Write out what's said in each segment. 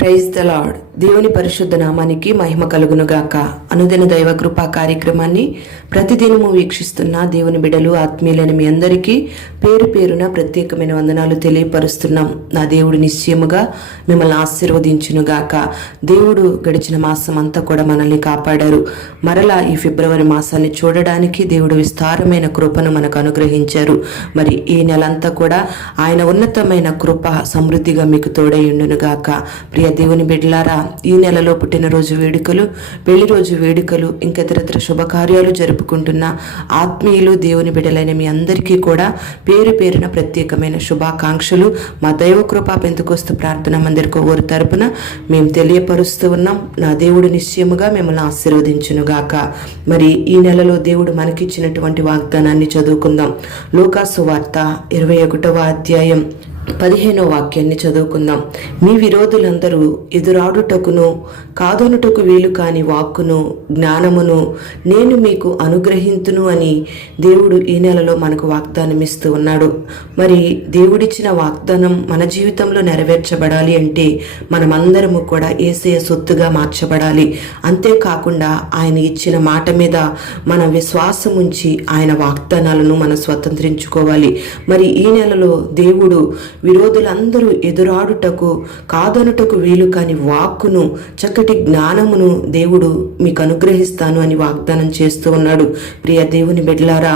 Praise the lord. దేవుని పరిశుద్ధ నామానికి మహిమ కలుగునుగాక. అనుదిన దైవ కృపా కార్యక్రమాన్ని ప్రతిదినము వీక్షిస్తున్న దేవుని బిడలు ఆత్మీయులైన మీ అందరికీ పేరు పేరున ప్రత్యేకమైన వందనాలు తెలియపరుస్తున్నాం. నా దేవుడు నిశ్చయముగా మిమ్మల్ని ఆశీర్వదించునుగాక. దేవుడు గడిచిన మాసం అంతా కూడా మనల్ని కాపాడారు. మరలా ఈ ఫిబ్రవరి మాసాన్ని చూడడానికి దేవుడు విస్తారమైన కృపను మనకు అనుగ్రహించారు. మరి ఈ నెలంతా కూడా ఆయన ఉన్నతమైన కృప సమృద్ధిగా మీకు తోడైయుండునుగాక. ప్రియ దేవుని బిడ్డలారా, ఈ నెలలో పుట్టినరోజు వేడుకలు, పెళ్లి రోజు వేడుకలు, ఇంకా ఇతరత్ర శుభకార్యాలు జరుపుకుంటున్న ఆత్మీయులు దేవుని బిడ్డలైన మీ అందరికీ కూడా పేరు పేరున ప్రత్యేకమైన శుభాకాంక్షలు మా దైవ కృపా పెంతెకోస్తు ప్రార్థన మందిర్ కొవ్వూరు తరపున మేము తెలియపరుస్తూ ఉన్నాం. నా దేవుడు నిశ్చయముగా మిమ్మల్ని ఆశీర్వదించునుగాక. మరి ఈ నెలలో దేవుడు మనకిచ్చినటువంటి వాగ్దానాన్ని చదువుకుందాం. లూకాసు వార్త 21వ అధ్యాయం 15వ వాక్యాన్ని చదువుకుందాం. మీ విరోధులందరూ ఎదురాడుటకును కాదనుటకు వీలు కాని వాక్కును జ్ఞానమును నేను మీకు అనుగ్రహింతును అని దేవుడు ఈ నెలలో మనకు వాగ్దానం ఇస్తూ ఉన్నాడు. మరి దేవుడిచ్చిన వాగ్దానం మన జీవితంలో నెరవేర్చబడాలి అంటే మనమందరము కూడా యేసయ్య సొత్తుగా మార్చబడాలి. అంతేకాకుండా ఆయన ఇచ్చిన మాట మీద మన విశ్వాసం ఉంచి ఆయన వాగ్దానాలను మనం స్వతంత్రించుకోవాలి. మరి ఈ నెలలో దేవుడు విరోధులందరూ ఎదురాడుటకు కాదనుటకు వీలు కాని వాక్కును చక్కటి జ్ఞానమును దేవుడు మీకు అనుగ్రహిస్తాను అని వాగ్దానం చేస్తూ ఉన్నాడు. ప్రియ దేవుని బిడ్డలారా,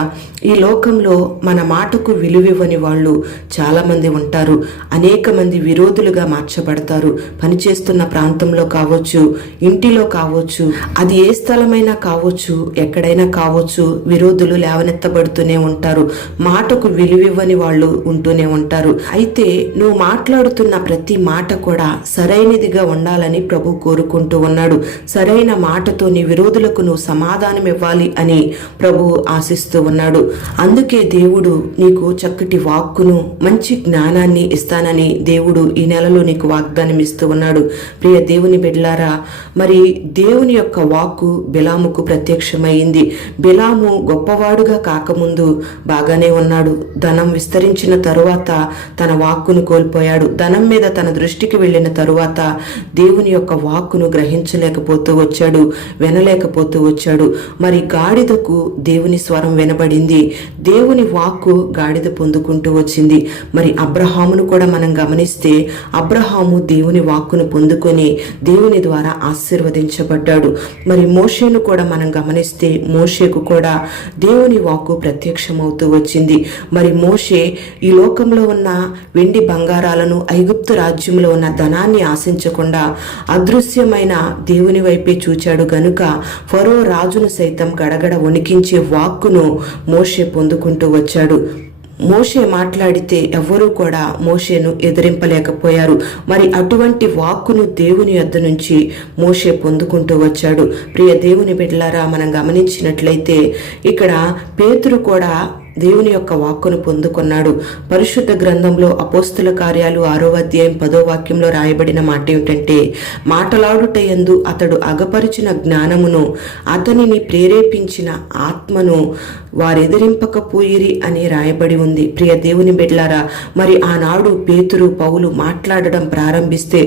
ఈ లోకంలో మన మాటకు విలువివ్వని వాళ్ళు చాలా మంది ఉంటారు. అనేక మంది విరోధులుగా మార్చబడతారు. పనిచేస్తున్న ప్రాంతంలో కావచ్చు, ఇంటిలో కావచ్చు, అది ఏ స్థలమైనా కావచ్చు, ఎక్కడైనా కావచ్చు, విరోధులు లేవనెత్తబడుతూనే ఉంటారు. మాటకు విలువివ్వని వాళ్ళు ఉంటూనే ఉంటారు. అయితే నువ్వు మాట్లాడుతున్న ప్రతి మాట కూడా సరైనదిగా ఉండాలని ప్రభు కోరుకుంటూ ఉన్నాడు. సరైన మాటతో నీ విరోధులకు నువ్వు సమాధానం ఇవ్వాలి అని ప్రభు ఆశిస్తూ ఉన్నాడు. అందుకే దేవుడు నీకు చక్కటి వాక్కును మంచి జ్ఞానాన్ని ఇస్తానని దేవుడు ఈ నెలలో నీకు వాగ్దానం ఇస్తూ ఉన్నాడు. ప్రియ దేవుని బిడ్డలారా, మరి దేవుని యొక్క వాక్కు బిలాముకు ప్రత్యక్షమైంది. బిలాము గొప్పవాడుగా కాకముందు బాగానే ఉన్నాడు. ధనం విస్తరించిన తరువాత తన వాక్కును కోల్పోయాడు. ధనం మీద తన దృష్టికి వెళ్ళిన తరువాత దేవుని యొక్క వాక్కును గ్రహించలేకపోతూ వచ్చాడు, వినలేకపోతూ వచ్చాడు. మరి గాడిదకు దేవుని స్వరం వినబడింది. దేవుని వాక్కు గాడిద పొందుకుంటూ వచ్చింది. మరి అబ్రహామును కూడా మనం గమనిస్తే అబ్రహాము దేవుని వాక్కును పొందుకొని దేవుని ద్వారా ఆశీర్వదించబడ్డాడు. మరి మోషేను కూడా మనం గమనిస్తే మోషేకు కూడా దేవుని వాక్కు ప్రత్యక్షమవుతూ వచ్చింది. మరి మోషే ఈ లోకంలో ఉన్న వెండి బంగారాలను, ఐగుప్తు రాజ్యంలో ఉన్న ధనాన్ని ఆశించకుండా అదృశ్యమైన దేవుని వైపే చూచాడు గనుక ఫరో రాజును సైతం గడగడ వణికించే వాక్కును మోషే పొందుకుంటూ వచ్చాడు. మోషే మాట్లాడితే ఎవ్వరూ కూడా మోషేను ఎదిరింపలేకపోయారు. మరి అటువంటి వాక్కును దేవుని యొద్ద నుంచి మోషే పొందుకుంటూ వచ్చాడు. ప్రియ దేవుని బిడ్డలారా, మనం గమనించినట్లయితే ఇక్కడ పేతురు కూడా దేవుని యొక్క వాక్కును పొందుకున్నాడు. పరిశుద్ధ గ్రంథంలో అపోస్తుల కార్యాలు 6వ అధ్యాయం 10వ వాక్యంలో రాయబడిన మాట ఏమిటంటే, మాటలాడుట యందు అతడు అగపరిచిన జ్ఞానమును అతనిని ప్రేరేపించిన ఆత్మను వారెదిరింపకపోయిరి అని రాయబడి ఉంది. ప్రియ దేవుని బిడ్డలారా, మరి ఆనాడు పేతురు పౌలు మాట్లాడడం ప్రారంభిస్తే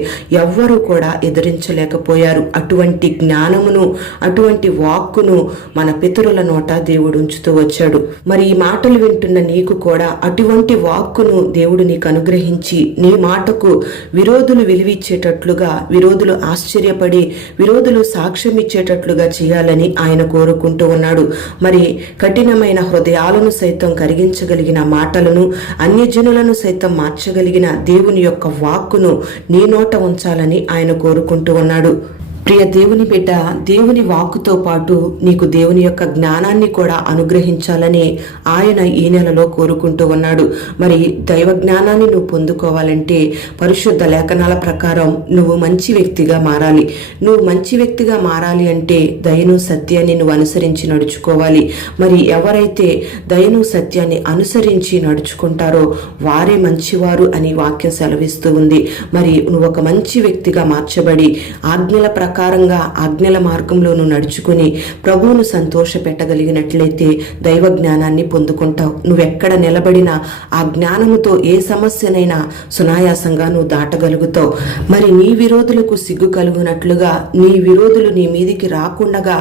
ఎవ్వరూ కూడా ఎదిరించలేకపోయారు. అటువంటి జ్ఞానమును, అటువంటి వాక్కును మన పితరుల నోట దేవుడు ఉంచుతూ వచ్చాడు. మరి ఈ మాటలు వింటున్న నీకు కూడా అటువంటి వాక్కును దేవుడు నీకు అనుగ్రహించి నీ మాటకు విరోధులు విలువిచ్చేటట్లుగా, విరోధులు ఆశ్చర్యపడి, విరోధులు సాక్ష్యం ఇచ్చేటట్లుగా చేయాలని ఆయన కోరుకుంటూ ఉన్నాడు. మరి కఠినమైన హృదయాలను సైతం కరిగించగలిగిన మాటలను, అన్యజనులను సైతం మార్చగలిగిన దేవుని యొక్క వాక్కును నీ నోట ఉంచాలని ఆయన కోరుకుంటూ ఉన్నాడు. ప్రియ దేవుని బిడ్డ, దేవుని వాక్కుతో పాటు నీకు దేవుని యొక్క జ్ఞానాన్ని కూడా అనుగ్రహించాలని ఆయన ఈ నెలలో కోరుకుంటూ ఉన్నాడు. మరి దైవ జ్ఞానాన్ని నువ్వు పొందుకోవాలంటే పరిశుద్ధ లేఖనాల ప్రకారం నువ్వు మంచి వ్యక్తిగా మారాలి. నువ్వు మంచి వ్యక్తిగా మారాలి అంటే దయను సత్యాన్ని నువ్వు అనుసరించి నడుచుకోవాలి. మరి ఎవరైతే దయను సత్యాన్ని అనుసరించి నడుచుకుంటారో వారే మంచివారు అని వాక్యం సెలవిస్తూ ఉంది. మరి నువ్వు ఒక మంచి వ్యక్తిగా మార్చబడి ఆజ్ఞల ప్రకారం ప్రకారంగా ఆజ్ఞల మార్గంలో నువ్వు నడుచుకుని ప్రభువును సంతోష పెట్టగలిగినట్లయితే దైవ జ్ఞానాన్ని పొందుకుంటావు. నువ్వెక్కడ నిలబడినా ఆ జ్ఞానముతో ఏ సమస్యనైనా సునాయాసంగా నువ్వు దాటగలుగుతావు. మరి నీ విరోధులకు సిగ్గు కలుగునట్లుగా నీ విరోధులు నీ మీదికి రాకుండగా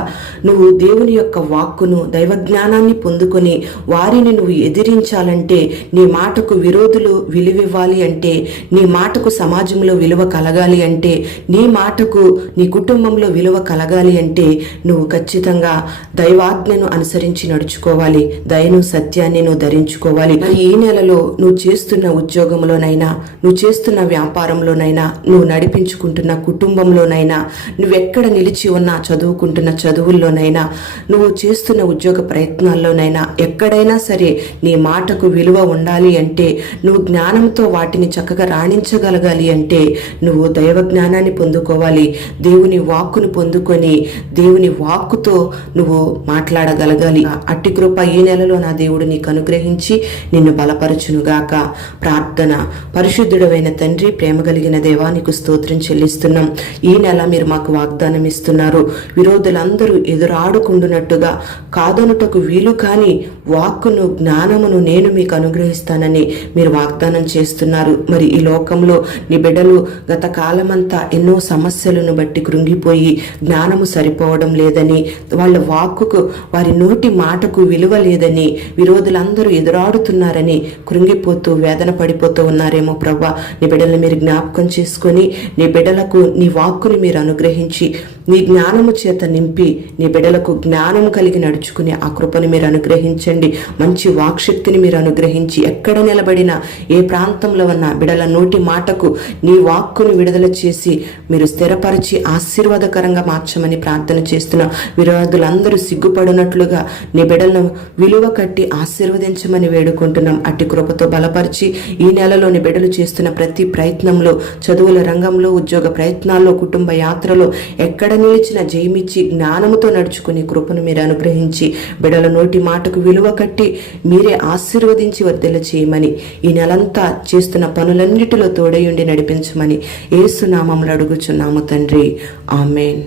నువ్వు దేవుని యొక్క వాక్కును దైవ జ్ఞానాన్ని పొందుకొని వారిని నువ్వు ఎదిరించాలంటే, నీ మాటకు విరోధులు విలువివ్వాలి అంటే, నీ మాటకు సమాజంలో విలువ కలగాలి అంటే, నీ మాటకు నీ కుటుంబంలో విలువ కలగాలి అంటే నువ్వు ఖచ్చితంగా దైవాజ్ఞను అనుసరించి నడుచుకోవాలి. దయను సత్యాన్ని నువ్వు ధరించుకోవాలి. మరి ఈ నెలలో నువ్వు చేస్తున్న ఉద్యోగంలోనైనా, నువ్వు చేస్తున్న వ్యాపారంలోనైనా, నువ్వు నడిపించుకుంటున్న కుటుంబంలోనైనా, నువ్వెక్కడ నిలిచి ఉన్నా చదువుకుంటున్న చదువుల్లోనైనా, నువ్వు చేస్తున్న ఉద్యోగ ప్రయత్నాల్లోనైనా, ఎక్కడైనా సరే నీ మాటకు విలువ ఉండాలి అంటే, నువ్వు జ్ఞానంతో వాటిని చక్కగా రాణించగలగాలి అంటే నువ్వు దైవ జ్ఞానాన్ని పొందుకోవాలి. దేవుని వాక్కును పొందుకొని దేవుని వాక్కుతో నువ్వు మాట్లాడగలగాలి. అట్టి కృప ఈ నెలలో నా దేవుడు నీకు అనుగ్రహించి నిన్ను బలపరచునుగాక. ప్రార్థన. పరిశుద్ధుడైన తండ్రి, ప్రేమ కలిగిన దేవా, నీకు స్తోత్రం చెల్లిస్తున్నాం. ఈ నెల మీరు మాకు వాగ్దానం ఇస్తున్నారు. విరోధులందరూ ఎదురాడుకుంటున్నట్టుగా కాదనుటకు వీలు కాని వాక్కును, జ్ఞానమును నేను మీకు అనుగ్రహిస్తానని మీరు వాగ్దానం చేస్తున్నారు. మరి ఈ లోకంలో నీ బిడ్డలు గత కాలమంతా ఎన్నో సమస్యలను బట్టి కృంగిపోయి జ్ఞానము సరిపోవడం లేదని, వాళ్ళ వాక్కుకు, వారి నోటి మాటకు విలువ లేదని, విరోధులందరూ ఎదురాడుతున్నారని కృంగిపోతూ వేదన పడిపోతూ ఉన్నారేమో ప్రభా. నీ బిడ్డలను మీరు జ్ఞాపకం చేసుకొని నీ బిడ్డలకు నీ వాక్కుని మీరు అనుగ్రహించి నీ జ్ఞానము చేత నింపి నీ బిడ్డలకు జ్ఞానము కలిగి నడుచుకునే ఆ కృపను మీరు అనుగ్రహించండి. మంచి వాక్శక్తిని మీరు అనుగ్రహించి ఎక్కడ నిలబడినా, ఏ ప్రాంతంలో ఉన్న బిడ్డల నోటి మాటకు నీ వాక్కును విడుదల చేసి మీరు స్థిరపరిచి ఆశీర్వాదకరంగా మార్చమని ప్రార్థన చేస్తున్నా. విరోధులందరూ సిగ్గుపడినట్లుగా నీ బిడ్డలను విలువ కట్టి ఆశీర్వదించమని వేడుకుంటున్నాం. అట్టి కృపతో బలపరిచి ఈ నెలలో నీ బిడ్డలు చేస్తున్న ప్రతి ప్రయత్నంలో, చదువుల రంగంలో, ఉద్యోగ ప్రయత్నాల్లో, కుటుంబ యాత్రలో ఎక్కడ నిలిచిన జయమిచ్చి జ్ఞానముతో నడుచుకునే కృపను మీరు అనుగ్రహించి బిడ్డల నోటి మాటకు విలువ కట్టి మీరే ఆశీర్వదించి వర్ధిల్ల చేయమని, ఈ నెలంతా చేస్తున్న పనులన్నిటిలో తోడయుండి నడిపించమని యేసు నామములో అడుగుచున్నాము తండ్రి. ఆమేన్.